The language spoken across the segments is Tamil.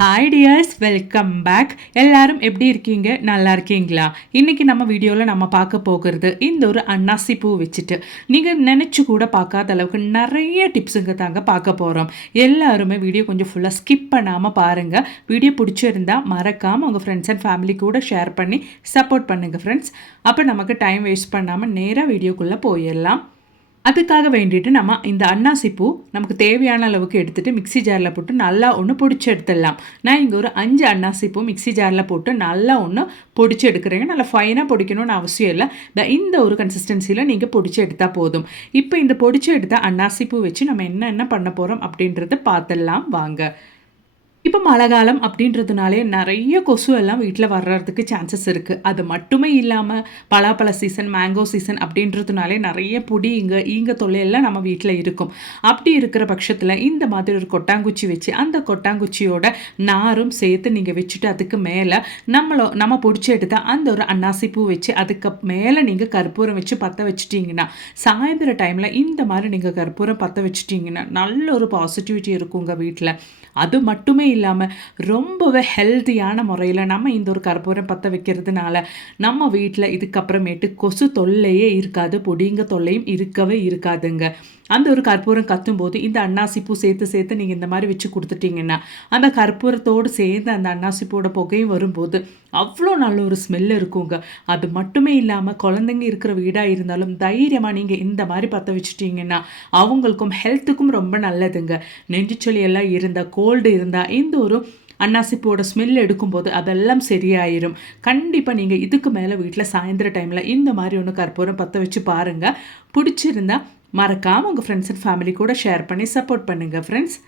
Hi tears, welcome back. எல்லாரும் எப்படி இருக்கீங்க? நல்லா இருக்கீங்களா? இன்றைக்கி நம்ம வீடியோவில் நம்ம பார்க்க போகிறது இந்த ஒரு அன்னாசி பூ வச்சுட்டு நீங்கள் நினச்சி கூட பார்க்காத அளவுக்கு நிறைய டிப்ஸுங்க தாங்க பார்க்க போகிறோம். எல்லாருமே வீடியோ கொஞ்சம் ஃபுல்லாக ஸ்கிப் பண்ணாமல் பாருங்கள். வீடியோ பிடிச்சிருந்தா மறக்காமல் உங்கள் ஃப்ரெண்ட்ஸ் அண்ட் ஃபேமிலி கூட ஷேர் பண்ணி சப்போர்ட் பண்ணுங்கள் ஃப்ரெண்ட்ஸ். அப்போ நமக்கு டைம் வேஸ்ட் பண்ணாமல் நேராக வீடியோக்குள்ளே போயிடலாம். அதுக்காக வேண்டிட்டு நம்ம இந்த அன்னாசி பூ நமக்கு தேவையான அளவுக்கு எடுத்துகிட்டு மிக்சி ஜாரில் போட்டு நல்லா ஒன்று பொடிச்சு எடுத்துடலாம். நான் இங்கே ஒரு 5 அன்னாசி பூ மிக்சி ஜாரில் போட்டு நல்லா ஒன்று பொடிச்சு எடுக்கிறேங்க. நல்லா ஃபைனாக பொடிக்கணும்னு அவசியம் இல்லை. இந்த ஒரு கன்சிஸ்டன்சியில் நீங்கள் பொடிச்சு எடுத்தால் போதும். இப்போ இந்த பொடிச்சு எடுத்த அன்னாசி பூ வச்சு நம்ம என்னென்ன பண்ண போகிறோம் அப்படின்றத பார்த்துடலாம் வாங்க. இப்போ மழை காலம் அப்படின்றதுனாலே நிறைய கொசு எல்லாம் வீட்டில் வர்றதுக்கு சான்சஸ் இருக்குது. அது மட்டுமே இல்லாமல் பலாப்பழ சீசன், மேங்கோ சீசன் அப்படின்றதுனாலே நிறைய பொடி ஈங்க தொல்லையெல்லாம் நம்ம வீட்டில் இருக்கும். அப்படி இருக்கிற பட்சத்தில் இந்த மாதிரி ஒரு கொட்டாங்குச்சி வச்சு அந்த கொட்டாங்குச்சியோட நாரும் சேர்த்து நீங்கள் வச்சுட்டு அதுக்கு மேலே நம்ம பொடிச்சு எடுத்த அந்த ஒரு அன்னாசி பூ வச்சு அதுக்கு மேலே நீங்கள் கற்பூரம் வச்சு பற்ற வச்சுட்டிங்கன்னா சாயந்தர டைமில் இந்த மாதிரி நீங்கள் கற்பூரம் பற்ற வச்சுட்டிங்கன்னா நல்ல ஒரு பாசிட்டிவிட்டி இருக்குங்க வீட்டில். அது மட்டுமே இல்லாமல் ரொம்பவே ஹெல்த்தியான முறையில் நம்ம இந்த ஒரு கற்பூரம் பற்ற வைக்கிறதுனால நம்ம வீட்டில் இதுக்கப்புறமேட்டு கொசு தொல்லையே இருக்காது, பொடிங்க தொல்லையும் இருக்கவே இருக்காதுங்க. அந்த ஒரு கற்பூரம் கத்தும்போது இந்த அன்னாசி பூ சேர்த்து நீங்கள் இந்த மாதிரி வச்சு கொடுத்துட்டிங்கன்னா அந்த கற்பூரத்தோடு சேர்ந்து அந்த அன்னாசி பூவோட புகையும் வரும்போது அவ்வளோ நல்ல ஒரு ஸ்மெல் இருக்குங்க. அது மட்டுமே இல்லாமல் குழந்தைங்க இருக்கிற வீடாக இருந்தாலும் தைரியமாக நீங்கள் இந்த மாதிரி பற்ற வச்சுட்டிங்கன்னா அவங்களுக்கும் ஹெல்த்துக்கும் ரொம்ப நல்லதுங்க. நெஞ்சுச்சொலி எல்லாம் இருந்தால், கோல்டு இருந்தால் இந்த ஒரு அன்னாசிப்பூவோட ஸ்மெல் எடுக்கும்போது அதெல்லாம் சரியாயிரும். கண்டிப்பாக நீங்கள் இதுக்கு மேலே வீட்டில் சாயந்தர டைமில் இந்த மாதிரி ஒன்று கற்பூரம் பற்ற வச்சு பாருங்கள். பிடிச்சிருந்தா மறக்காமல் உங்கள் ஃப்ரெண்ட்ஸ் அண்ட் ஃபேமிலி கூட ஷேர் பண்ணி சப்போர்ட் பண்ணுங்கள் ஃப்ரெண்ட்ஸ்.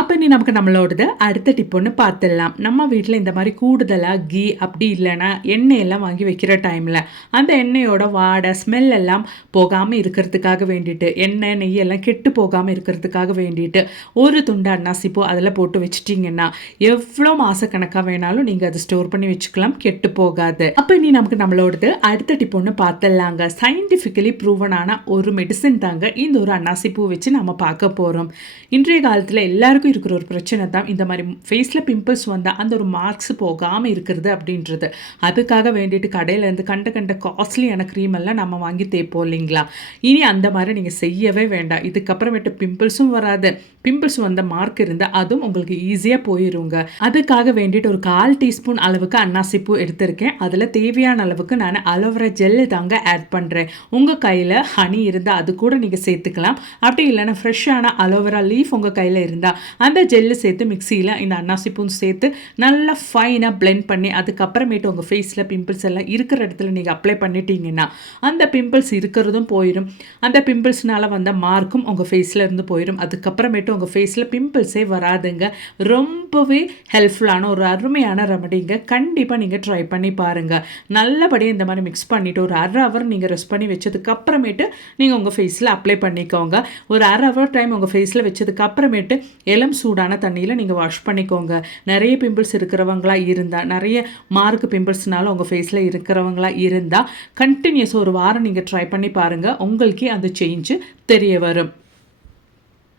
அப்போ நமக்கு நம்மளோடது அடுத்த டிப் ஒன்று பார்த்துடலாம். நம்ம வீட்டில் இந்த மாதிரி கூடுதலாக கீ அப்படி இல்லைன்னா எண்ணெயெல்லாம் வாங்கி வைக்கிற டைமில் அந்த எண்ணெயோட வாடை ஸ்மெல் எல்லாம் போகாமல் இருக்கிறதுக்காக வேண்டிட்டு, எண்ணெய் நெய்யெல்லாம் கெட்டு போகாமல் இருக்கிறதுக்காக வேண்டிட்டு ஒரு துண்டு அன்னாசிப்பூ அதில் போட்டு வச்சுட்டிங்கன்னா எவ்வளோ மாதக்கணக்காக வேணாலும் நீங்கள் அதை ஸ்டோர் பண்ணி வச்சுக்கலாம், கெட்டு போகாது. அப்போ நமக்கு நம்மளோடது அடுத்த டிப் ஒன்று பார்த்துடலாங்க. சயின்டிஃபிக்கலி ப்ரூவனான ஒரு மெடிசன் தாங்க இந்த ஒரு அன்னாசிப்பூ வச்சு நம்ம பார்க்க போகிறோம். இன்றைய காலத்தில் எல்லாருக்கும் இருக்கிற ஒரு பிரச்சனை தான் இந்த மாதிரி ஃபேஸில் பிம்பிள்ஸ் வந்தால் அந்த ஒரு மார்க்ஸ் போகாமல் இருக்கிறது அப்படின்றது. அதுக்காக வேண்டிட்டு கடையிலேருந்து கண்ட காஸ்ட்லியான க்ரீம் எல்லாம் நம்ம வாங்கி தேய்ப்போம் இல்லைங்களா? இனி அந்த மாதிரி நீங்கள் செய்யவே வேண்டாம். இதுக்கப்புறமேட்டு பிம்பிள்ஸும் வராது. பிம்பிள்ஸ் வந்த மார்க் இருந்தால் அதுவும் உங்களுக்கு ஈஸியாக போயிடுங்க. அதுக்காக வேண்டிட்டு ஒரு 1/4 டீஸ்பூன் அளவுக்கு அன்னாசிப்பூ எடுத்திருக்கேன். அதில் தேவையான அளவுக்கு நான் அலோவேரா ஜெல்லு தாங்க ஆட் பண்ணுறேன். உங்கள் கையில் ஹனி இருந்தால் அது கூட நீங்கள் சேர்த்துக்கலாம். அப்படி இல்லைன்னா ஃப்ரெஷ்ஷான அலோவேரா லீஃப் உங்கள் கையில் இருந்தால் அந்த ஜெல்லு சேர்த்து மிக்சியில் இந்த அன்னாசிப்பூன்னு சேர்த்து நல்லா ஃபைனாக பிளெண்ட் பண்ணி அதுக்கப்புறமேட்டு உங்கள் ஃபேஸில் பிம்பிள்ஸ் எல்லாம் இருக்கிற இடத்துல நீங்கள் அப்ளை பண்ணிட்டீங்கன்னா அந்த பிம்பிள்ஸ் இருக்கிறதும் போயிடும். அந்த பிம்பிள்ஸ்னால வந்த மார்க்கும் உங்கள் ஃபேஸில் இருந்து போயிடும். அதுக்கப்புறமேட்டு உங்கள் ஃபேஸில் பிம்பிள்ஸே வராதுங்க. ரொம்பவே ஹெல்ப்ஃபுல்லான ஒரு அருமையான ரெமடிங்க. கண்டிப்பாக நீங்கள் ட்ரை பண்ணி பாருங்கள். நல்லபடியாக இந்த மாதிரி மிக்ஸ் பண்ணிவிட்டு ஒரு 1/2 ஹவர் நீங்கள் ரெஸ்ட் பண்ணி வச்சதுக்கப்புறமேட்டு நீங்கள் உங்கள் ஃபேஸில் அப்ளை பண்ணிக்கோங்க. ஒரு 1/2 ஹவர் டைம் உங்கள் ஃபேஸில் வச்சதுக்கப்புறமேட்டு இளம் சூடான தண்ணியில் நீங்கள் வாஷ் பண்ணிக்கோங்க. நிறைய பிம்பிள்ஸ் இருக்கிறவங்களா இருந்தால், நிறைய மார்க் பிம்பிள்ஸ்னால உங்கள் ஃபேஸில் இருக்கிறவங்களா இருந்தால் கண்டினியூஸாக ஒரு வாரம் நீங்கள் ட்ரை பண்ணி பாருங்கள். உங்களுக்கே அந்த சேஞ்சு தெரிய வரும்.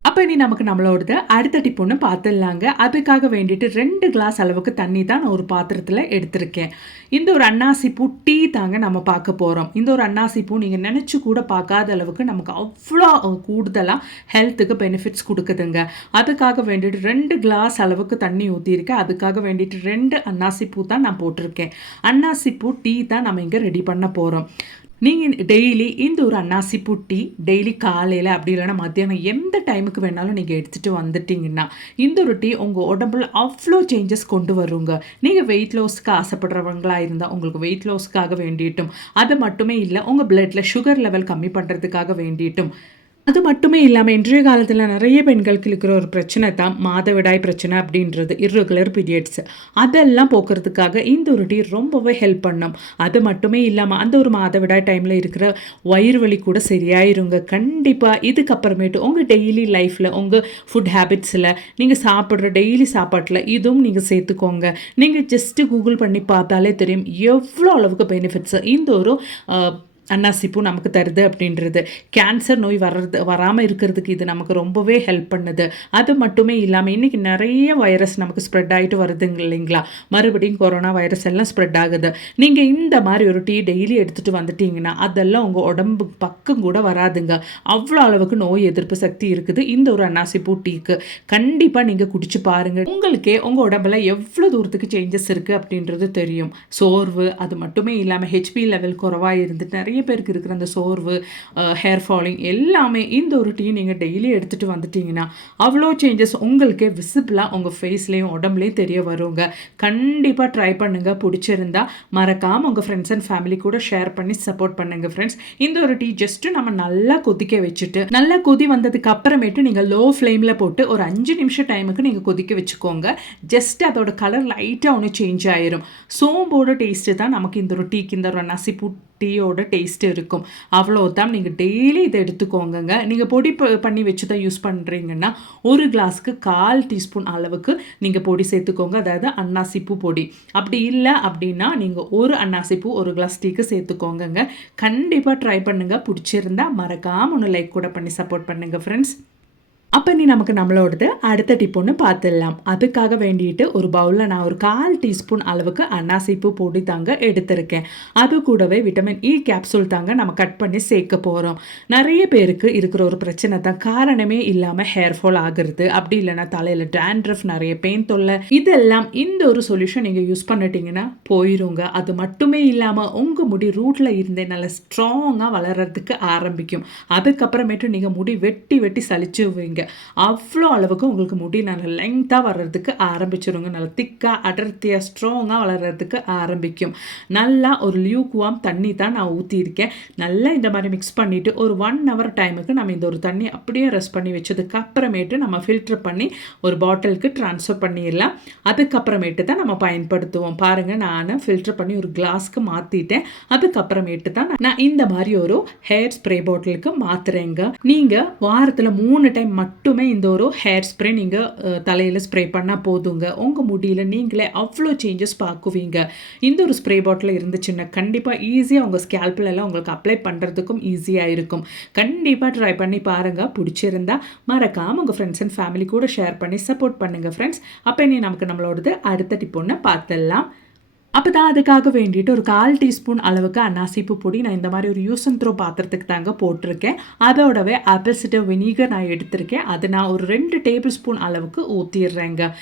அப்போ நமக்கு நம்மளோடது அடுத்த டிப் ஒன்று பார்த்துடலாங்க. அதுக்காக வேண்டிட்டு 2 கிளாஸ் அளவுக்கு தண்ணி தான் நான் ஒரு பாத்திரத்தில் எடுத்திருக்கேன். இந்த ஒரு அன்னாசிப்பூ டீ தாங்க நம்ம பார்க்க போகிறோம். இந்த ஒரு அன்னாசிப்பூ நீங்கள் நினச்சி கூட பார்க்காத அளவுக்கு நமக்கு அவ்வளோ கூடுதலாக ஹெல்த்துக்கு பெனிஃபிட்ஸ் கொடுக்குதுங்க. அதுக்காக வேண்டிட்டு 2 கிளாஸ் அளவுக்கு தண்ணி ஊற்றிருக்கேன். அதுக்காக வேண்டிட்டு 2 அன்னாசிப்பூ தான் நான் போட்டிருக்கேன். அன்னாசிப்பூ டீ தான் நம்ம இங்கே ரெடி பண்ண போகிறோம். நீங்கள் டெய்லி இந்த ஒரு அன்னாசிப்பூ டீ டெய்லி காலையில் அப்படி இல்லைன்னா மத்தியானம் எந்த டைமுக்கு வேணாலும் நீங்கள் எடுத்துகிட்டு வந்துட்டிங்கன்னா இந்த ஒரு டீ உங்கள் உடம்புல அவ்வளோ சேஞ்சஸ் கொண்டு வருங்க. நீங்கள் வெயிட் லாஸ்க்கு ஆசைப்படுறவங்களா இருந்தால் உங்களுக்கு வெயிட் லாஸ்க்காக வேண்டிட்டும், அது மட்டுமே இல்லை உங்கள் பிளட்டில் சுகர் லெவல் கம்மி பண்ணுறதுக்காக வேண்டிட்டும், அது மட்டுமே இல்லாமல் இன்றைய காலத்தில் நிறைய பெண்களுக்கு இருக்கிற ஒரு பிரச்சனை தான் மாதவிடாய் பிரச்சனை அப்படின்றது, இர்ரெகுலர் பீரியட்ஸ். அதெல்லாம் போக்குறதுக்காக இந்த ஒரு டீ ரொம்பவே ஹெல்ப் பண்ணும். அது மட்டுமே இல்லாமல் அந்த ஒரு மாதவிடாய் டைமில் இருக்கிற வயிறு வலி கூட சரியாயிருங்க. கண்டிப்பாக இதுக்கப்புறமேட்டு உங்கள் டெய்லி லைஃப்பில் உங்கள் ஃபுட் ஹேபிட்ஸில் நீங்கள் சாப்பிட்ற டெய்லி சாப்பாட்டில் இதுவும் நீங்கள் சேர்த்துக்கோங்க. நீங்கள் ஜஸ்ட்டு கூகுள் பண்ணி பார்த்தாலே தெரியும் எவ்வளோ அளவுக்கு பெனிஃபிட்ஸ் இந்த ஒரு அன்னாசிப்பூ நமக்கு தருது அப்படின்றது. கேன்சர் நோய் வராமல் இருக்கிறதுக்கு இது நமக்கு ரொம்பவே ஹெல்ப் பண்ணுது. அது மட்டுமே இல்லாமல் இன்றைக்கி நிறைய வைரஸ் நமக்கு ஸ்ப்ரெட் ஆகிட்டு வருதுங்க இல்லைங்களா? மறுபடியும் கொரோனா வைரஸ் எல்லாம் ஸ்ப்ரெட் ஆகுது. நீங்கள் இந்த மாதிரி ஒரு டீ டெய்லி எடுத்துகிட்டு வந்துட்டீங்கன்னா அதெல்லாம் உங்கள் உடம்பு பக்கம் கூட வராதுங்க. அவ்வளோ அளவுக்கு நோய் எதிர்ப்பு சக்தி இருக்குது இந்த ஒரு அன்னாசிப்பூ டீக்கு. கண்டிப்பாக நீங்கள் குடிச்சு பாருங்கள். உங்களுக்கே உங்கள் உடம்புல எவ்வளோ தூரத்துக்கு சேஞ்சஸ் இருக்குது அப்படின்றது தெரியும். சோர்வு அது மட்டுமே இல்லாமல் ஹெச்பி லெவல் குறைவாக இருந்துட்டு நிறைய பேருக்கு இருக்கிற அந்த சோர்வு, ஹேர் ஃபாலிங் எல்லாமே இந்த ஒரு டீ நீங்கள் டெய்லி எடுத்துகிட்டு வந்துட்டீங்கன்னா அவ்வளோ சேஞ்சஸ் உங்களுக்கே விசிபிளாக உங்கள் ஃபேஸ்லேயும் உடம்புலேயும் தெரிய வருங்க. கண்டிப்பாக ட்ரை பண்ணுங்கள். பிடிச்சிருந்தா மறக்காமல் உங்கள் ஃப்ரெண்ட்ஸ் அண்ட் ஃபேமிலி கூட ஷேர் பண்ணி சப்போர்ட் பண்ணுங்கள் ஃப்ரெண்ட்ஸ். இந்த ஒரு டீ ஜஸ்ட்டு நம்ம நல்லா கொதிக்க வச்சுட்டு நல்லா கொதி வந்ததுக்கு அப்புறமேட்டு நீங்கள் லோ ஃப்ளேமில் போட்டு ஒரு 5 நிமிஷம் டைமுக்கு நீங்கள் கொதிக்க வச்சுக்கோங்க. ஜஸ்ட் அதோட கலர் லைட்டாக ஒன்று சேஞ்ச் ஆயிரும். சோம்போட டேஸ்ட்டு தான் நமக்கு இந்த ஒரு டீக்கு, இந்த ஒரு அன்னாசிப்பூ டீயோட டேஸ்ட் இருக்கும். அவ்வளோதான். நீங்கள் டெய்லி இதை எடுத்துக்கோங்க. நீங்கள் பொடி பண்ணி வச்சு தான் யூஸ் பண்ணுறீங்கன்னா ஒரு கிளாஸுக்கு 1/4 டீஸ்பூன் அளவுக்கு நீங்கள் பொடி சேர்த்துக்கோங்க. அதாவது அன்னாசிப்பூ பொடி. அப்படி இல்லை அப்படின்னா நீங்கள் ஒரு அன்னாசிப்பூ ஒரு கிளாஸ் டீக்கு சேர்த்துக்கோங்க. கண்டிப்பாக ட்ரை பண்ணுங்கள். பிடிச்சிருந்தா மறக்காமல் ஒன்று லைக் கூட பண்ணி சப்போர்ட் பண்ணுங்கள் ஃப்ரெண்ட்ஸ். அப்போ நமக்கு நம்மளோடது அடுத்த டிப் ஒன்று பார்த்துடலாம். அதுக்காக வேண்டிட்டு ஒரு பவுலில் நான் ஒரு 1/4 டீஸ்பூன் அளவுக்கு அன்னாசிப்பூ பொடி தாங்க எடுத்திருக்கேன். அது கூடவே விட்டமின் இ கேப்சூல் தாங்க நம்ம கட் பண்ணி சேர்க்க போகிறோம். நிறைய பேருக்கு இருக்கிற ஒரு பிரச்சனை தான் காரணமே இல்லாமல் ஹேர் ஃபால் ஆகுறது, அப்படி இல்லைன்னா தலையில் டேண்ட்ரஃப், நிறைய பெயின் தொல்லை, இதெல்லாம் இந்த ஒரு சொல்யூஷன் நீங்கள் யூஸ் பண்ணிட்டீங்கன்னா போயிருங்க. அது மட்டுமே இல்லாமல் உங்கள் முடி ரூட்டில் இருந்தே நல்லா ஸ்ட்ராங்காக வளர்கிறதுக்கு ஆரம்பிக்கும். அதுக்கப்புறமேட்டு நீங்கள் முடி வெட்டி வெட்டி சலிச்சுவீங்க. அவ்வளோ அளவுக்கு உங்களுக்கு முடி நல்ல லெங்க்த்தாக வர்றதுக்கு ஆரம்பிச்சிருங்க. நல்லா திக்காக அடர்த்தியாக ஸ்ட்ராங்காக வளர்கிறதுக்கு ஆரம்பிக்கும். நல்லா ஒரு லியூக் வார்ம் தண்ணி தான் நான் ஊற்றியிருக்கேன். நல்லா இந்த மாதிரி மிக்ஸ் பண்ணிவிட்டு ஒரு 1 ஹவர் டைமுக்கு நம்ம இந்த ஒரு தண்ணி அப்படியே ரெஸ்ட் பண்ணி வச்சதுக்கு அப்புறமேட்டு நம்ம ஃபில்டர் பண்ணி ஒரு பாட்டிலுக்கு ட்ரான்ஸ்ஃபர் பண்ணிடலாம். அதுக்கப்புறமேட்டு தான் நம்ம பயன்படுத்துவோம். பாருங்கள், நான் ஃபில்டர் பண்ணி ஒரு கிளாஸ்க்கு மாற்றிட்டேன். அதுக்கப்புறமேட்டு தான் நான் இந்த மாதிரி ஒரு ஹேர் ஸ்ப்ரே பாட்டிலுக்கு மாற்றுறேங்க. நீங்கள் வாரத்தில் 3 டைம் மட்டுமே இந்த ஒரு ஹேர் ஸ்ப்ரே நீங்கள் தலையில் ஸ்ப்ரே பண்ணால் போதுங்க. உங்கள் முடியில் நீங்களே அவ்வளோ சேஞ்சஸ் பார்க்குவீங்க. இந்த ஒரு ஸ்ப்ரே பாட்டில் இருந்துச்சுன்னா கண்டிப்பாக ஈஸியாக உங்கள் ஸ்கேல்பில் எல்லாம் உங்களுக்கு அப்ளை பண்ணுறதுக்கும் ஈஸியாக இருக்கும். கண்டிப்பாக ட்ரை பண்ணி பாருங்கள். பிடிச்சிருந்தா மறக்காமல் உங்கள் ஃப்ரெண்ட்ஸ் அண்ட் ஃபேமிலி கூட ஷேர் பண்ணி சப்போர்ட் பண்ணுங்கள் ஃப்ரெண்ட்ஸ். அப்போ நமக்கு நம்மளோடது அடுத்த டிப் ஒன்று பார்த்துடலாம். அப்போ தான் அதுக்காக வேண்டிட்டு ஒரு 1/4 டீஸ்பூன் அளவுக்கு அன்னாசிப்பூ பொடி நான் இந்த மாதிரி ஒரு யூஸ் அண்ட் த்ரோ பாத்திரத்துக்கு தாங்க போட்டிருக்கேன். அதோடவே ஆப்பிள் சிடர் வினிகர் நான் எடுத்திருக்கேன். அதை நான் ஒரு 2 டேபிள் ஸ்பூன் அளவுக்கு ஊற்றிடுறேங்க.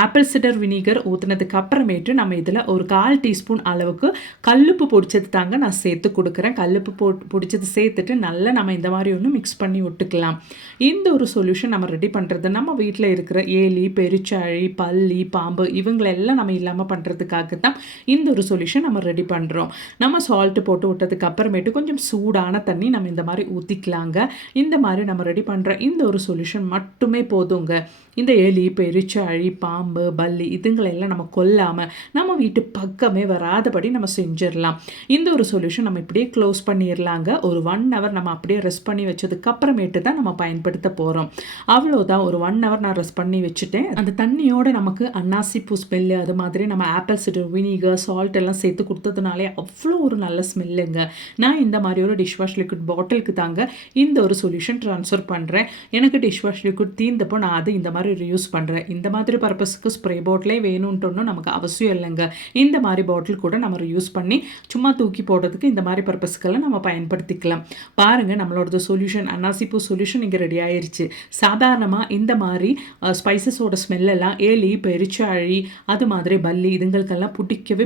ஆப்பிள் சிடர் வினிகர் ஊற்றினதுக்கு அப்புறமேட்டு நம்ம இதில் ஒரு 1/4 டீஸ்பூன் அளவுக்கு கல்லுப்பு பொடிச்சது தாங்க நான் சேர்த்து கொடுக்குறேன். கல்லுப்பு பொடிச்சது சேர்த்துட்டு நல்லா நம்ம இந்த மாதிரி ஒன்று மிக்ஸ் பண்ணி விட்டுக்கலாம். இந்த ஒரு சொல்யூஷன் நம்ம ரெடி பண்ணுறது நம்ம வீட்டில் இருக்கிற ஏலி, பெருச்சாழி, பல்லி, பாம்பு இவங்களெல்லாம் நம்ம இல்லாமல் பண்ணுறதுக்காக தான் இந்த ஒரு சொல்யூஷன் நம்ம ரெடி பண்ணுறோம். நம்ம சால்ட்டு போட்டு விட்டதுக்கு அப்புறமேட்டு கொஞ்சம் சூடான தண்ணி நம்ம இந்த மாதிரி ஊற்றிக்கலாங்க. இந்த மாதிரி நம்ம ரெடி பண்ணுற இந்த ஒரு சொல்யூஷன் மட்டுமே போதுங்க. இந்த எலி, பெருச்சாழி, பாம்பு, பல்லி இதுங்களெல்லாம் நம்ம கொல்லாமல் நம்ம வீட்டு பக்கமே வராதபடி நம்ம செஞ்சிடலாம். இந்த ஒரு சொல்யூஷன் நம்ம இப்படியே க்ளோஸ் பண்ணிடலாங்க. ஒரு 1 ஹவர் நம்ம அப்படியே ரெஸ்ட் பண்ணி வச்சதுக்கு அப்புறமேட்டு தான் நம்ம பயன்படுத்த போகிறோம். அவ்வளோதான். ஒரு 1 ஹவர் நான் ரெஸ்ட் பண்ணி வச்சுட்டேன். அந்த தண்ணியோட நமக்கு அன்னாசிப்பூ ஸ்மெல்லு, அது மாதிரி நம்ம ஆப்பிள் சிடர் வினிகர், சால்ட் எல்லாம் சேர்த்து கொடுத்ததுனாலே அவ்வளோ ஒரு நல்ல ஸ்மெல்லுங்க. நான் இந்த மாதிரி ஒரு டிஷ் வாஷ் லிக்விட் பாட்டிலுக்கு தாங்க இந்த ஒரு சொல்யூஷன் ட்ரான்ஸ்ஃபர் பண்ணுறேன். எனக்கு டிஷ் வாஷ் லிக்விட் தீர்ந்தப்போ நான் அது இந்த மாதிரி ரியூஸ் பண்ணுறேன். இந்த மாதிரி பர்பஸ்க்கு ஸ்ப்ரே பாட்டிலே வேணும்னு நமக்கு அவசியம் இல்லைங்க. இந்த மாதிரி பாட்டில் கூட நம்ம யூஸ் பண்ணி சும்மா தூக்கி போடுறதுக்கு இந்த மாதிரி பர்பஸ்க்கெல்லாம் நம்ம பயன்படுத்திக்கலாம். பாருங்கள், நம்மளோட சொல்யூஷன் அன்னாசிப்பூ சொல்யூஷன் இங்கே ரெடி ஆயிடுச்சு. சாதாரணமாக இந்த மாதிரி ஸ்பைசஸோட ஸ்மெல்லெல்லாம் ஏலி, பெருச்சாழி, அது மாதிரி பல்லி இதுங்களுக்கெல்லாம்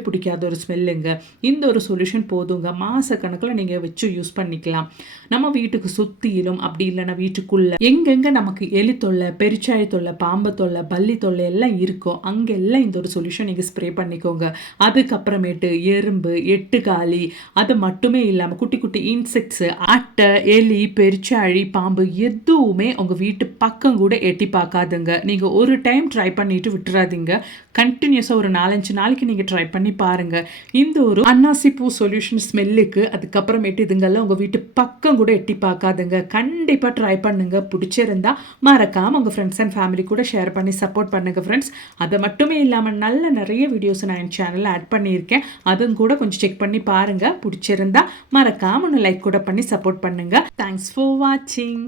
பிடிக்காத ஒரு ஸ்மெல்லுங்க. இந்த ஒரு சொல்யூஷன் போதுங்க. மாதக்கணக்கில் நீங்கள் வச்சு யூஸ் பண்ணிக்கலாம். நம்ம வீட்டுக்கு சுற்றிலும் அப்படி இல்லைன்னா வீட்டுக்குள்ளே எங்கெங்கே நமக்கு எலி தொல்லை, பெருச்சாழி தொல்லை, பாம்பு தொல்லை, பல்லி தொல்லை எல்லாம் இருக்கும் அங்கெல்லாம் இந்த ஒரு சொல்யூஷன் நீங்கள் ஸ்ப்ரே பண்ணிக்கோங்க. அதுக்கப்புறமேட்டு எறும்பு, எட்டுக்காலி, அது மட்டுமே இல்லாமல் குட்டி குட்டி இன்செக்ட்ஸு, அட்டை, எலி, பெருச்சாழி, பாம்பு எதுவுமே உங்கள் வீட்டு பக்கம் கூட எட்டி பார்க்காதுங்க. நீங்கள் ஒரு டைம் ட்ரை பண்ணிட்டு விட்டுறாதீங்க. கண்டினியூஸாக ஒரு 4-5 நாளைக்கு நீங்கள் ட்ரை பண்ணி பாருங்கள். இந்த ஒரு அன்னாசிப்பூ சொல்யூஷன் ஸ்மெல்லுக்கு அதுக்கப்புறமேட்டு இதுங்கெல்லாம் உங்கள் வீட்டு பக்கம் கூட எட்டி பார்க்காதுங்க. கண்டிப்பாக ட்ரை பண்ணுங்கள். பிடிச்சிருந்தா மறக்காமல் உங்கள் ஃப்ரெண்ட்ஸ் அண்ட் ஃபேமிலி சொல்லி கூட ஷேர் பண்ணி சப்போர்ட் பண்ணுங்கள் ஃப்ரெண்ட்ஸ். அதை மட்டுமே இல்லாமல் நிறைய வீடியோஸ் நான் என் சேனலில் ஆட் பண்ணியிருக்கேன். அதுவும் கூட கொஞ்சம் செக் பண்ணி பாருங்கள். பிடிச்சிருந்தா மறக்காம ஒன்று லைக் கூட பண்ணி சப்போர்ட் பண்ணுங்கள். தேங்க்ஸ் ஃபார் வாட்சிங்.